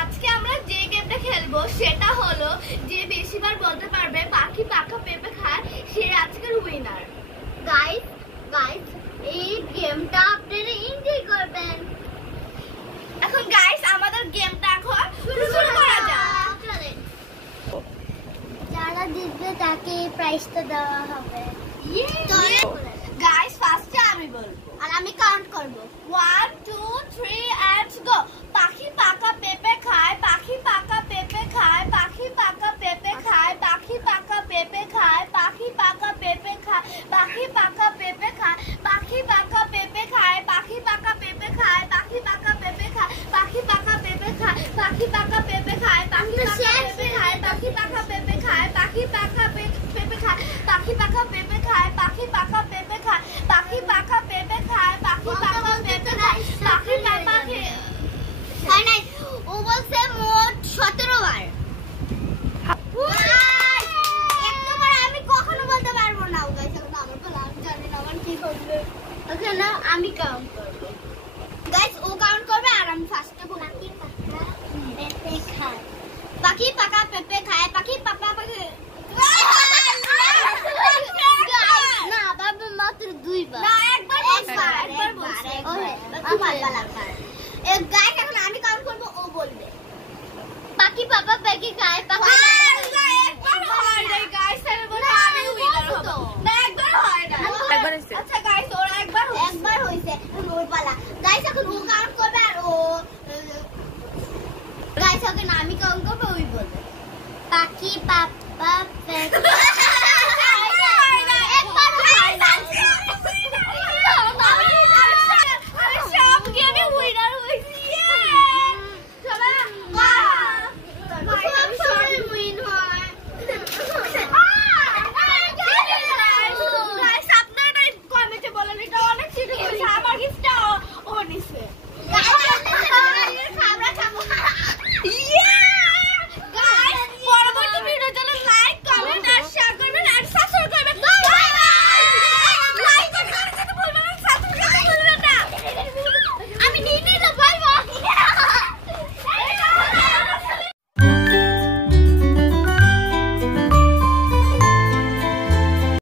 আজকে আমরা যে গেমটা খেলবো সেটা হলো যে বেশিবার বলতে পারবে পাখি পাকা পেঁপে খায় সে আজকের উইনার। গাইস এই গেমটা আপনারা এনজয় করবেন। এখন গাইস আমাদের গেমটা এখন শুরু করা যাক। যারা জিতবে তাকে প্রাইজটা দেওয়া হবে। গাইস ফার্স্টে আমি বলবো আর আমি কাউন্ট করব। 1 2 3 and go। পাখি পাকা পেঁপে খায়, পাখি পাকা পেঁপে খায়, পাখি পাকা পেঁপে খায়, পাখি পাকা পেঁপে খায়, পাখি পাকা পেঁপে খায়, পাখি পাকা পেঁপে খায়, পাখি পাকা পেঁপে খায়, পাখি পাকা পেঁপে খায়, পাখি পাকা পেঁপে খায়, পাখি পাকা পেঁপে খায়, পাখি পাকা পেঁপে খায়, পাখি পাকা পেঁপে খায়, পাখি পাকা পেঁপে খায়, পাখি পাকা পেঁপে খায়, পাখি পাকা পেঁপে খায়, পাখি পাকা পেঁপে খায়, পাখি পাকা পেঁপে খায়, পাখি পাকা পেঁপে খায়, পাখি পাকা হয় নাই, ও বলছে মোট 17 বার। একবার আমি কখনো বলতে পারবো না। ও গাইস এখন আমার বলা আমি জানি না আমার কি করবে। ওকে না আমি কাউন্ট করব। গাইস ও কাউন্ট করবে আর আমি ফার্স্টে বলবো পাখি পাকা পেঁপে খায়, পাখি পাকা পেঁপে খায়, পাখি পাকা না বাবা মাত্র 2 বার। না একবার বলছে। গাইস এখন আমি কাউন্ট করব, ও বলবে পাখি পাপা পেঁপে খায়, পাখি একবার হয় নাই গাইস, আমি বলছি আমি উইনার হব। না একবার হয় না, একবার হইছে। আচ্ছা গাইস ওরা একবার হইছে ওর পালা। গাইস এখন ও কাউন্ট করবে আর ও গাইস এখন আমি কাউন্ট করব, ওই বলবে পাখি পাপা পেঁপে